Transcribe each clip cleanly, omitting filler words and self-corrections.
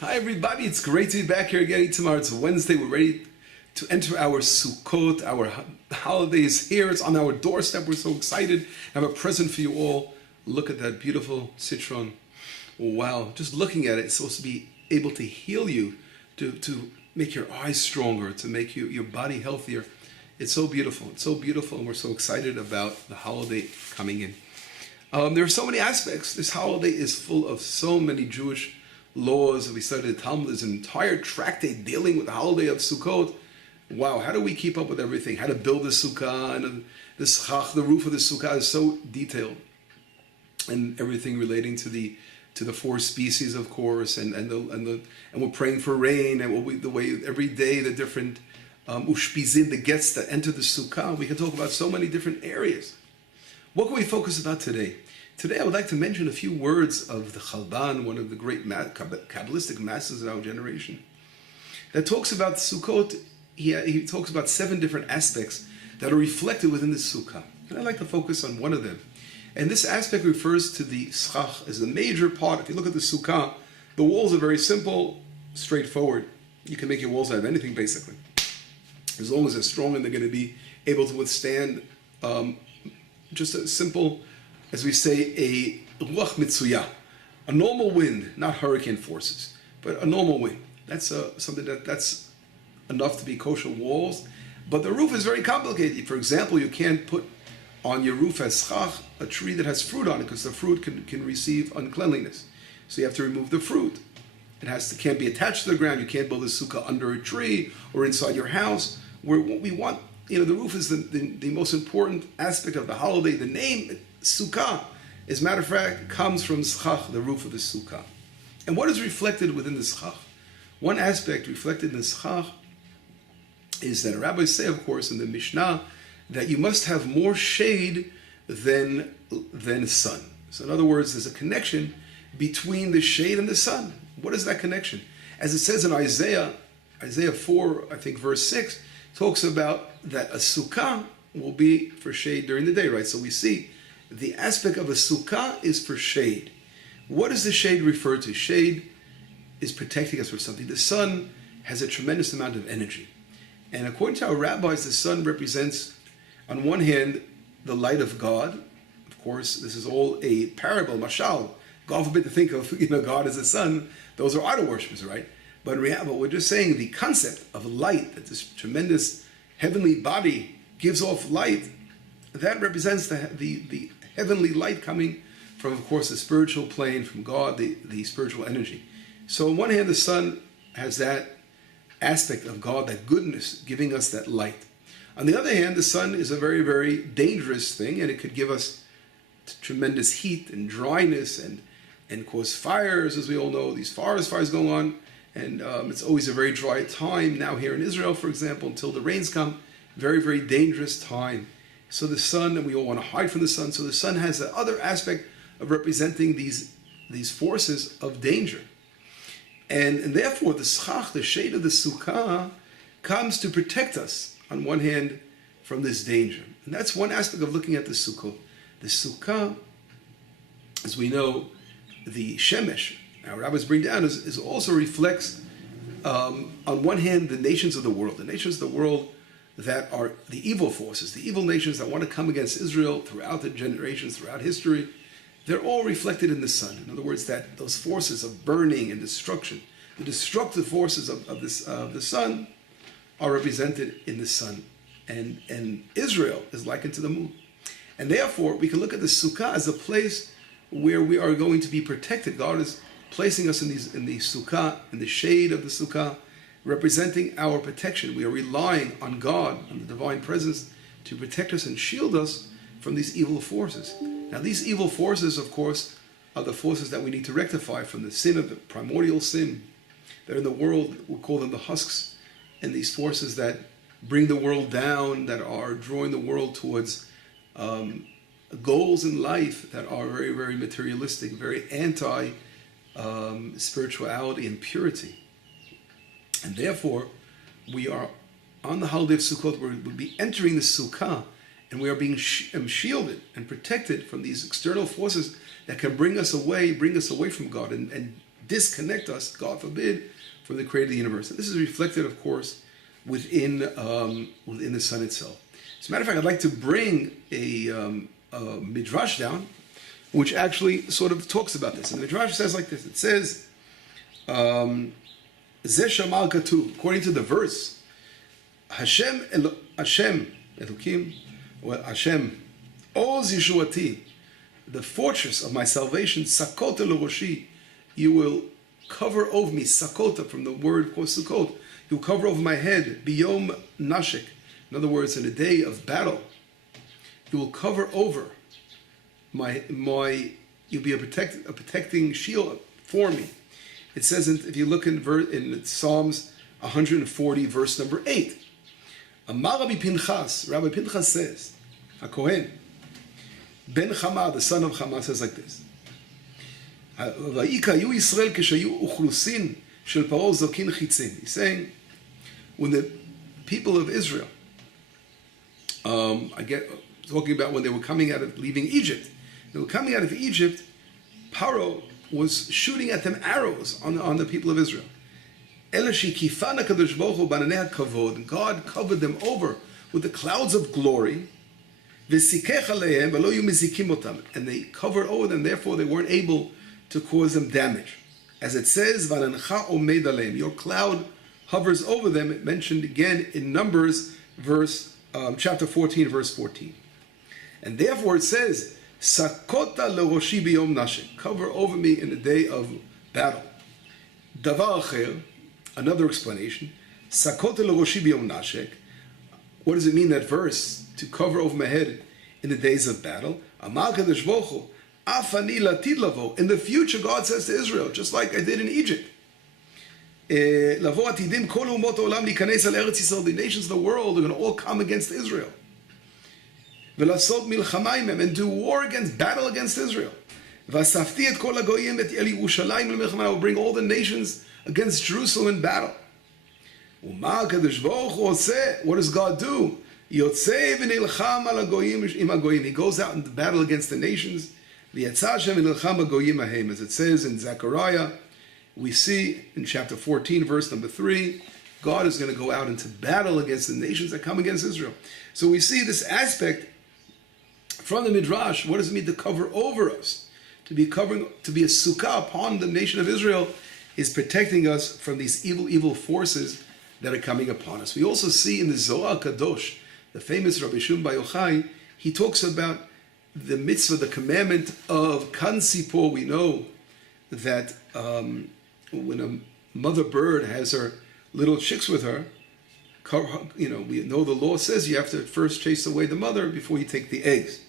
Hi everybody, it's great to be back here again tomorrow. It's Wednesday, we're ready to enter our Succoth, our holiday is here, it's on our doorstep, we're so excited. I have a present for you all. Look at that beautiful citron. Wow, just looking at it, it's supposed to be able to heal you, to make your eyes stronger, to make your body healthier. It's so beautiful, and we're so excited about the holiday coming in. There are so many aspects. This holiday is full of so many Jewish laws. We studied the Talmud. There's an entire tractate dealing with the holiday of Sukkot. Wow, how do we keep up with everything? How to build the sukkah and the schach, the roof of the sukkah is so detailed, and everything relating to the four species, of course, and we're praying for rain, and the way every day the different ushpizin, the guests that enter the sukkah. We can talk about so many different areas. What can we focus about today? Today I would like to mention a few words of the Chalban, one of the great Kabbalistic masters of our generation, that talks about Sukkot. He talks about 7 different aspects that are reflected within the Sukkah. And I'd like to focus on one of them. And this aspect refers to the schach as the major part. If you look at the Sukkah, the walls are very simple, straightforward. You can make your walls out of anything, basically. As long as they're strong and they're going to be able to withstand just a simple, as we say, a ruach mitzuyah, a normal wind, not hurricane forces, but a normal wind. That's something that's enough to be kosher walls. But the roof is very complicated. For example, you can't put on your roof as schach a tree that has fruit on it, because the fruit can receive uncleanliness. So you have to remove the fruit. It can't be attached to the ground. You can't build a sukkah under a tree or inside your house. Where what we want, the roof is the most important aspect of the holiday. The name Sukkah, as a matter of fact, comes from Succoth, the roof of the Sukkah. And what is reflected within the Succoth? One aspect reflected in the Succoth is that Rabbi say, of course, in the Mishnah, that you must have more shade than sun. So in other words, there's a connection between the shade and the sun. What is that connection? As it says in Isaiah 4, I think verse 6, talks about that a Sukkah will be for shade during the day, right? So we see the aspect of a sukkah is for shade. What does the shade refer to? Shade is protecting us from something. The sun has a tremendous amount of energy. And according to our rabbis, the sun represents, on one hand, the light of God. Of course, this is all a parable, mashal. God forbid to think of God as the sun. Those are idol worshippers, right? But in reality, we're just saying the concept of light, that this tremendous heavenly body gives off light, that represents the heavenly light coming from, of course, the spiritual plane, from God, the spiritual energy. So on one hand, the sun has that aspect of God, that goodness, giving us that light. On the other hand, the sun is a very, very dangerous thing, and it could give us tremendous heat and dryness and cause fires, as we all know. These forest fires go on, and it's always a very dry time. Now here in Israel, for example, until the rains come, very, very dangerous time. So the sun, and we all want to hide from the sun, so the sun has the other aspect of representing these forces of danger. And therefore, the schach, the shade of the sukkah, comes to protect us, on one hand, from this danger. And that's one aspect of looking at the sukkah. The sukkah, as we know, the shemesh, our rabbis bring down, is also reflects, on one hand, the nations of the world. The nations of the world that are the evil forces, the evil nations that want to come against Israel throughout the generations, throughout history, they're all reflected in the sun. In other words, that those forces of burning and destruction, the destructive forces of the sun, are represented in the sun. And Israel is likened to the moon. And therefore, we can look at the sukkah as a place where we are going to be protected. God is placing us in the sukkah, in the shade of the sukkah, representing our protection. We are relying on God, on the divine presence, to protect us and shield us from these evil forces. Now, these evil forces, of course, are the forces that we need to rectify from the sin of the primordial sin that are in the world. We call them the husks, and these forces that bring the world down, that are drawing the world towards goals in life that are very, very materialistic, very anti-spirituality and purity. And therefore, we are on the holiday of Sukkot, we'll be entering the Sukkah, and we are being shielded and protected from these external forces that can bring us away from God and disconnect us, God forbid, from the creator of the universe. And this is reflected, of course, within the sun itself. As a matter of fact, I'd like to bring a midrash down, which actually sort of talks about this. And the midrash says like this. It says, Zeh Shamal Katuv, according to the verse, Hashem Elokim, well, Hashem, Oz Yeshuati, the fortress of my salvation, Succoth Eloshi, you will cover over me, Succoth, from the word Succoth, you will cover over my head, Biyom Nashik, in other words, in a day of battle, you will cover over you'll be a protecting shield for me. It says, if you look in Psalms 140, verse number 8, Amar Rabbi Pinchas says, HaKohen, Ben Chama, the son of Chama, says like this, he's saying, when the people of Israel, talking about when they were leaving Egypt, they were coming out of Egypt, Paro was shooting at them arrows on the people of Israel. And God covered them over with the clouds of glory, and they covered over them, therefore they weren't able to cause them damage. As it says, your cloud hovers over them. It mentioned again in Numbers, chapter 14, verse 14. And therefore it says, Sakota leroshi biyom nashik, cover over me in the day of battle. Davar acher, another explanation, Sakota leroshi biyom nashik. What does it mean, that verse, to cover over my head in the days of battle? Amar kadosh baruch hu, afani latid lavo. In the future, God says to Israel, just like I did in Egypt, lavo atidim kol umot olam likanes al eretz Yisrael. The nations of the world are going to all come against Israel. And do war battle against Israel. I will bring all the nations against Jerusalem in battle. What does God do? He goes out into battle against the nations. As it says in Zechariah, we see in chapter 14, verse number 3, God is going to go out into battle against the nations that come against Israel. So we see this aspect from the Midrash. What does it mean to cover over us? To be a sukkah upon the nation of Israel is protecting us from these evil forces that are coming upon us. We also see in the Zohar Kadosh, the famous Rabbi Shimon Bar Yochai, he talks about the mitzvah, the commandment of Kan Sipor. We know that when a mother bird has her little chicks with her, we know the law says you have to first chase away the mother before you take the eggs.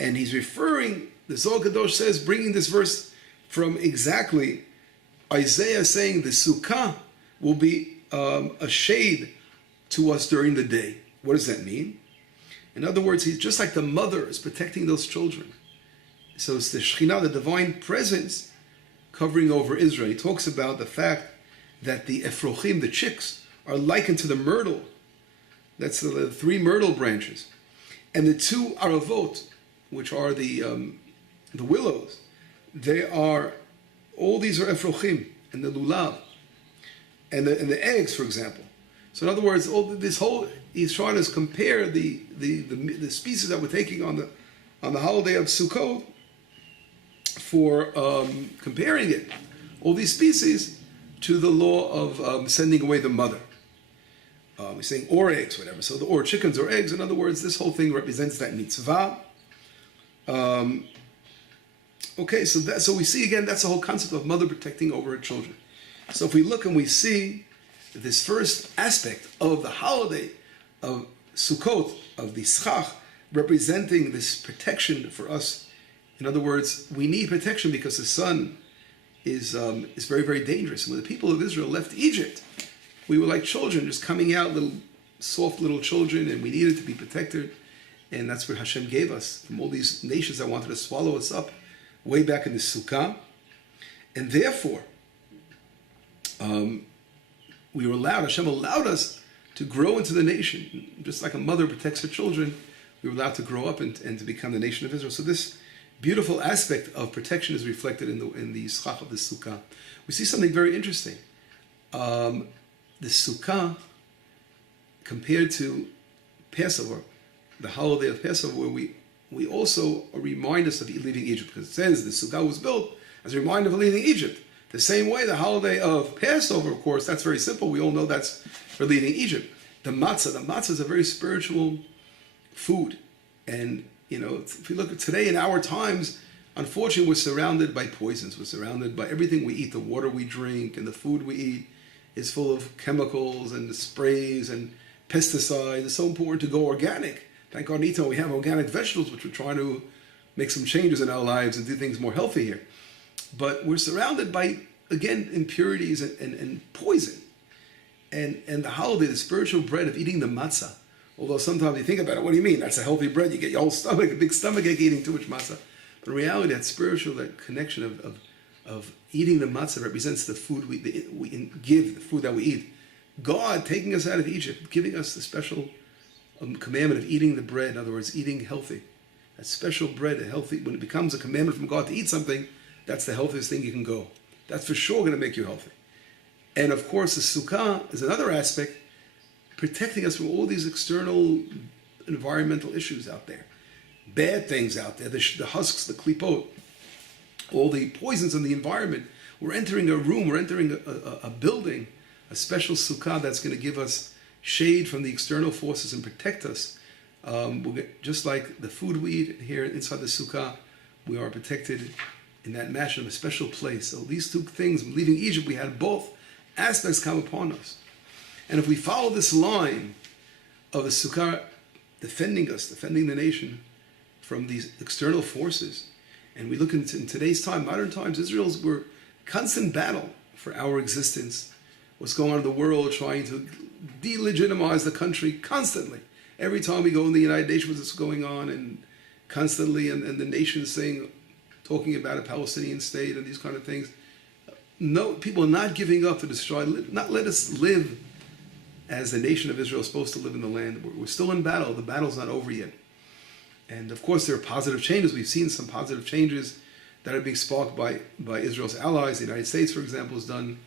And he's referring, the Zohar Kadosh says, bringing this verse from exactly Isaiah saying the sukkah will be a shade to us during the day. What does that mean? In other words, he's just like the mother is protecting those children. So it's the Shekhinah, the divine presence, covering over Israel. He talks about the fact that the efrochim, the chicks, are likened to the myrtle. That's the 3 myrtle branches. And the 2 aravot, which are the willows, all these are efrochim, and the lulav, and the eggs, for example. So in other words, he's trying to compare the species that we're taking on the holiday of Succoth, for comparing it, all these species, to the law of sending away the mother. We're saying or eggs, whatever. So or chickens or eggs. In other words, this whole thing represents that mitzvah. So we see again, that's the whole concept of mother protecting over her children. So if we look and we see this first aspect of the holiday of Succoth, of the schach, representing this protection for us. In other words, we need protection because the sun is very, very dangerous. And when the people of Israel left Egypt, we were like children, just coming out, soft little children, and we needed to be protected. And that's what Hashem gave us from all these nations that wanted to swallow us up way back in the Sukkah. And therefore, Hashem allowed us to grow into the nation. Just like a mother protects her children, we were allowed to grow up and to become the nation of Israel. So this beautiful aspect of protection is reflected in the Succoth of the Sukkah. We see something very interesting. The Sukkah, compared to Passover, the holiday of Passover, where we also remind us of leaving Egypt, because it says the Sukkah was built as a reminder of leaving Egypt. The same way, the holiday of Passover, of course, that's very simple. We all know that's for leaving Egypt. The matzah is a very spiritual food. And, if you look at today in our times, unfortunately, we're surrounded by poisons. We're surrounded by everything we eat. The water we drink and the food we eat is full of chemicals and sprays and pesticides. It's so important to go organic. Thank God, we have organic vegetables, which we're trying to make some changes in our lives and do things more healthy here. But we're surrounded by, again, impurities and poison. And the holiday, the spiritual bread of eating the matzah. Although sometimes you think about it, what do you mean? That's a healthy bread. You get your whole stomach, a big stomach ache eating too much matzah. But in reality, that spiritual, that connection of eating the matzah represents the food we give, the food that we eat. God taking us out of Egypt, giving us the special commandment of eating the bread. In other words, eating healthy. That special bread, healthy. When it becomes a commandment from God to eat something, that's the healthiest thing you can go. That's for sure going to make you healthy. And of course, the Sukkah is another aspect, protecting us from all these external environmental issues out there. Bad things out there, the husks, the klipot, all the poisons in the environment. We're entering a room, we're entering a building, a special Sukkah that's going to give us shade from the external forces and protect us. Just like the food we eat here inside the Sukkah, we are protected in that mansion of a special place. So these two things, leaving Egypt, we had both aspects come upon us. And if we follow this line of the Sukkah defending us, defending the nation from these external forces, and we look in today's time, modern times, we're constant battle for our existence. What's going on in the world, trying to delegitimize the country constantly. Every time we go in the United Nations, what's going on, and constantly, and the nations talking about a Palestinian state and these kind of things. No, people are not giving up to destroy, not let us live as the nation of Israel is supposed to live in the land. We're still in battle. The battle's not over yet. And of course, there are positive changes. We've seen some positive changes that are being sparked by Israel's allies. The United States, for example, has done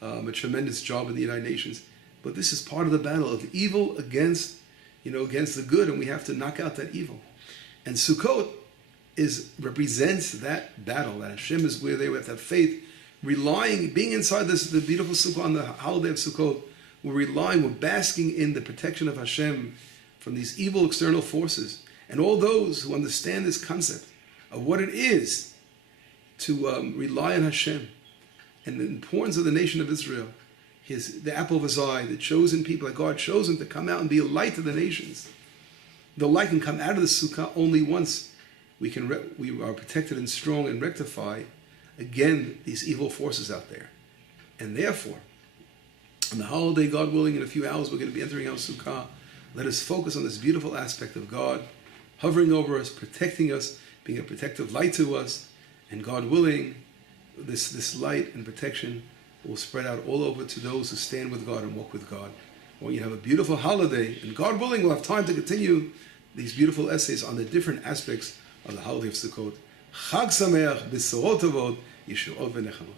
a tremendous job in the United Nations. But this is part of the battle of evil against the good, and we have to knock out that evil. And Sukkot represents that battle. That Hashem is where they have to have faith, being inside the beautiful Sukkah on the holiday of Sukkot. We're basking in the protection of Hashem from these evil external forces. And all those who understand this concept of what it is to rely on Hashem and the importance of the nation of Israel, the apple of his eye, the chosen people that God chose him to come out and be a light to the nations. The light can come out of the Sukkah only once we are protected and strong and rectify, again, these evil forces out there. And therefore, on the holiday, God willing, in a few hours, we're going to be entering our Sukkah. Let us focus on this beautiful aspect of God, hovering over us, protecting us, being a protective light to us. And God willing, this light and protection will spread out all over to those who stand with God and walk with God. I want you to have a beautiful holiday. And God willing, we'll have time to continue these beautiful essays on the different aspects of the holiday of Sukkot. Chag Sameach, Besorot Tovot, Yeshuot V'Nechamot.